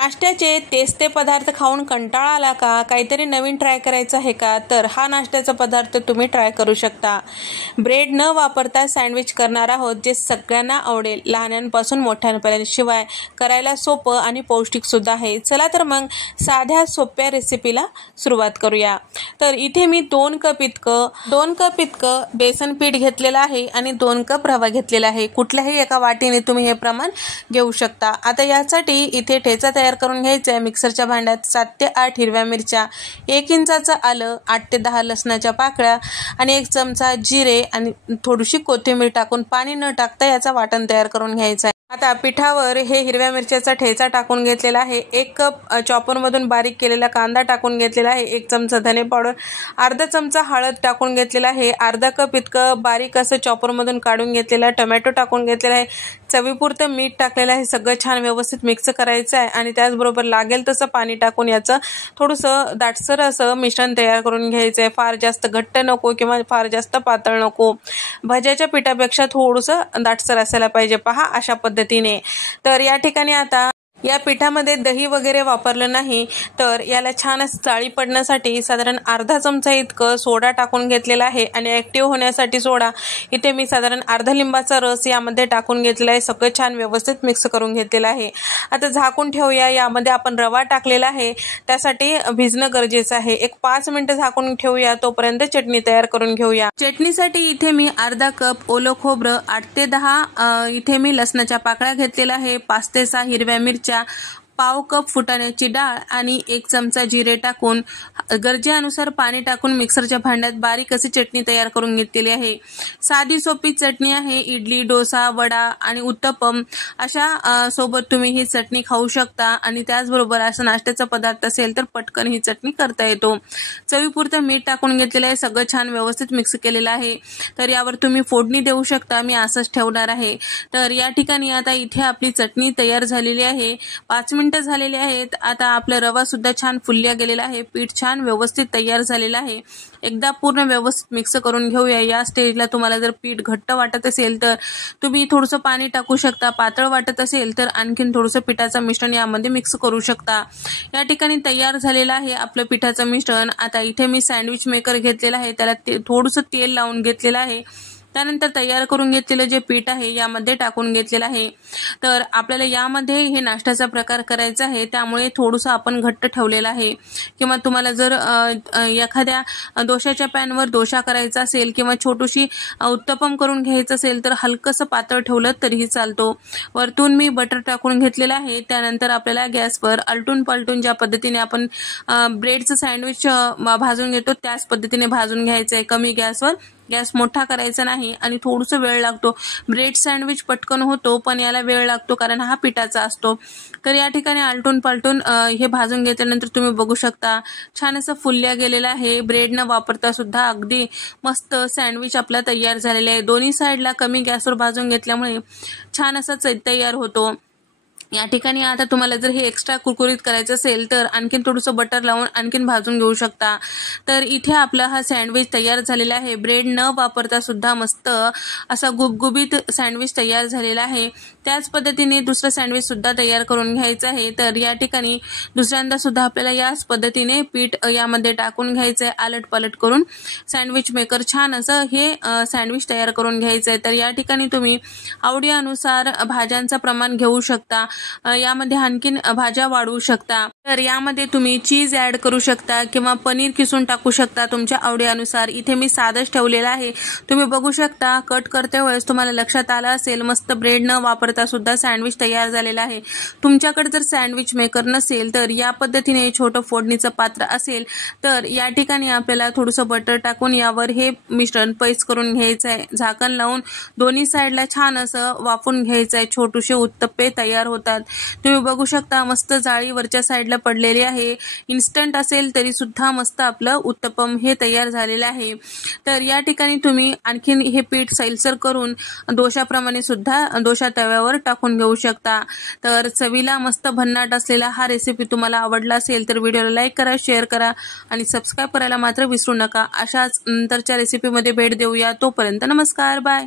नाश्त्याचे तेच ते पदार्थ खाऊन कंटाळा आला का? काहीतरी नवीन ट्राय करायचं आहे का? तर हा नाश्त्याचा पदार्थ तुम्ही ट्राय करू शकता. ब्रेड न वापरता सँडविच करणार आहोत, जे सगळ्यांना आवडेल, लहानांपासून मोठ्यांपर्यंत. शिवाय करायला सोपं आणि पौष्टिक सुद्धा आहे. चला तर मग साध्या सोप्या रेसिपीला सुरुवात करूया. तर इथे मी 2 कप इतकं बेसन पीठ घेतलेलं आहे आणि 2 कप रवा घेतलेला आहे. कुठल्याही एका वाटीने तुम्ही हे प्रमाण घेऊ शकता. आता यासाठी इथे ठेचा तयार करून घ्यायचा आहे. मिक्सरच्या भांड्यात 7 ते 8 हिरव्या मिरच्या, 1 इंचाचं आलं, 8 ते 10 लसणाच्या पाकळ्या आणि 1 चमचा जिरे आणि थोडीशी कोथिंबीर टाकून पाणी न टाकता याचं वाटण तयार करून घ्यायचं आहे. आता पिठावर हे हिरव्या मिरच्याचा ठेचा टाकून घेतलेला आहे. 1 कप चॉपरमधून बारीक केलेला कांदा टाकून घेतलेला आहे. 1 चमचा धने पावडर, अर्धा चमचा हळद टाकून घेतलेला आहे. अर्धा कप इतकं बारीक असं चॉपरमधून काढून घेतलेला टोमॅटो टाकून घेतलेला आहे. चवीपुरतं मीठ टाकलेलं आहे. सगळं छान व्यवस्थित मिक्स करायचं आहे आणि त्याचबरोबर लागेल तसं पाणी टाकून याचं थोडंसं दाटसर असं मिश्रण तयार करून घ्यायचं आहे. फार जास्त घट्ट नको किंवा फार जास्त पातळ नको. भज्याच्या पिठापेक्षा थोडंसं दाटसर असायला पाहिजे. पहा अशा पद्धतीने. तर या ठिकाणी आता या पिठामध्ये दही वगैरे वापरलं नाही, तर याला छान असं जाळी पडण्यासाठी साधारण अर्धा चमचा इतकं सोडा टाकून घेतलेला आहे आणि ॲक्टिव्ह होण्यासाठी सोडा इथे मी साधारण अर्धा लिंबाचा रस यामध्ये टाकून घेतलेला आहे. सगळं छान व्यवस्थित मिक्स करून घेतलेलं आहे. आता झाकून ठेवूया. यामध्ये आपण रवा टाकलेला आहे, त्यासाठी भिजणं गरजेचं आहे. 5 मिनिटं झाकून ठेवूया. तोपर्यंत चटणी तयार करून घेऊया. चटणीसाठी इथे मी अर्धा कप ओलं खोबरं, 8 ते 10 इथे मी लसणाच्या पाकळ्या घेतलेल्या आहे, 5 ते 6 हिरव्या मिरच्या, पाव कप फुटाण्याची डाळ आणि 1 चमचा जिरे टाकून गरजेनुसार पाणी टाकून मिक्सरच्या भांड्यात बारीक अशी चटणी तयार करून घेतलेली आहे. साधी सोपी चटणी आहे. इडली, डोसा, वडा आणि उत्तपम अशा सोबत तुम्ही ही चटणी खाऊ शकता आणि त्याचबरोबर असं नाश्त्याचा पदार्थ असेल तर पटकन ही चटणी करता येतो. चवीपुरतं मीठ टाकून घेतलेलं आहे. सगळं छान व्यवस्थित मिक्स केलेलं आहे. तर यावर तुम्ही फोडणी देऊ शकता. मी असंच ठेवणार आहे. तर या ठिकाणी आता इथे आपली चटणी तयार झालेली आहे. 5 मिनिटं झालेले आहेत. आता आपला रवा सुद्धा छान फुलल्या गेलेला आहे. पीठ छान व्यवस्थित तयार झालेलं आहे. एकदा पूर्ण व्यवस्थित मिक्स करून घेऊया. या स्टेजला तुम्हाला जर पीठ घट्ट वाटत असेल तर तुम्ही थोडंसं पाणी टाकू शकता. पातळ वाटत असेल तर आणखीन थोडंसं पिठाचं मिश्रण यामध्ये मिक्स करू शकता. या ठिकाणी तयार झालेलं आहे आपलं पिठाचं मिश्रण. आता इथे मी सँडविच मेकर घेतलेला आहे, त्याला थोडंसं तेल लावून घेतलेलं आहे. त्यानंतर तयार करून घेतलेलं जे पीठ आहे यामध्ये टाकून घेतलेलं आहे. तर आपल्याला यामध्ये हे नाश्त्याचा प्रकार करायचा आहे, त्यामुळे थोडंसं आपण घट्ट ठेवलेलं आहे. किंवा तुम्हाला जर एखाद्या डोशाच्या पॅनवर डोसा करायचा असेल किंवा छोटीशी उत्तपम करून घ्यायचं असेल तर हलकंसं पातळ ठेवलं तरीही चालतो. वरतून मी बटर टाकून घेतलेलं आहे. त्यानंतर आपल्याला गॅसवर आलटून पलटून ज्या पद्धतीने आपण ब्रेडचं सँडविच भाजून घेतो त्याच पद्धतीने भाजून घ्यायचं आहे. कमी गॅसवर. गॅस मोठा करायचा नाही आणि थोडंसं वेळ लागतो. ब्रेड सँडविच पटकन होतो, पण याला वेळ लागतो कारण हा पिठाचा असतो. तर या ठिकाणी आलटून पलटून हे भाजून घेतल्यानंतर तुम्ही बघू शकता छान असं फुलल्या गेलेलं आहे. ब्रेड न वापरता सुद्धा अगदी मस्त सँडविच आपला तयार झालेला आहे. दोन्ही साईडला कमी गॅसवर भाजून घेतल्यामुळे छान असा तयार होतो. या ठिकाणी आता तुम्हाला जर हे एक्स्ट्रा कुरकुरीत करायचं असेल तर आणखीन थोडंसं बटर लावून आणखीन भाजून घेऊ शकता. तर इथे आपला हा सँडविच तयार झालेला आहे. ब्रेड न वापरता सुद्धा मस्त असा गुबगुबीत सँडविच तयार झालेला आहे. त्याच पद्धतीने दुसरं सँडविच सुद्धा तयार करून घ्यायचं आहे. तर या ठिकाणी दुसऱ्यांदा सुद्धा आपल्याला याच पद्धतीने पीठ यामध्ये टाकून घ्यायचं आहे. आलट पलट करून सँडविच मेकर छान असं हे सँडविच तयार करून घ्यायचं आहे. तर या ठिकाणी तुम्ही आवडीनुसार भाज्यांचं प्रमाण घेऊ शकता. यामध्ये आणखीन भाज्या वाढवू शकता. तर यामध्ये तुम्ही चीज ऍड करू शकता किंवा पनीर किसून टाकू शकता तुमच्या आवडीनुसार. इथे मी साधंच ठेवलेलं आहे. तुम्ही बघू शकता कट करते वेळेस तुम्हाला लक्षात आलं असेल मस्त ब्रेड न वापरता सुद्धा सँडविच तयार झालेला आहे. तुमच्याकडे जर सँडविच मेकर नसेल तर या पद्धतीने छोटं फोडणीचं पात्र असेल तर या ठिकाणी आपल्याला थोडंसं बटर टाकून यावर हे मिश्रण पैस करून घ्यायचं आहे. झाकण लावून दोन्ही साईडला छान असं वाफून घ्यायचं आहे. छोटेसे उत्तप्पे तयार होतात. तुम्ही बघू शकता मस्त जाळी वरच्या साईडला पडलेली आहे. इन्स्टंट असेल तरी सुद्धा मस्त आपलं उत्तपम हे तयार झालेलं आहे. तर या ठिकाणी तुम्ही आणखीन हे पीठ सैलसर करून डोशाप्रमाणे सुद्धा डोशा तव्यावर टाकून घेऊ शकता. तर चवीला मस्त भन्नाट असलेला हा रेसिपी तुम्हाला आवडला असेल तर व्हिडिओला लाईक करा, शेअर करा आणि सबस्क्राईब करायला मात्र विसरू नका. अशाच नंतरच्या रेसिपीमध्ये भेट देऊया. तोपर्यंत नमस्कार, बाय.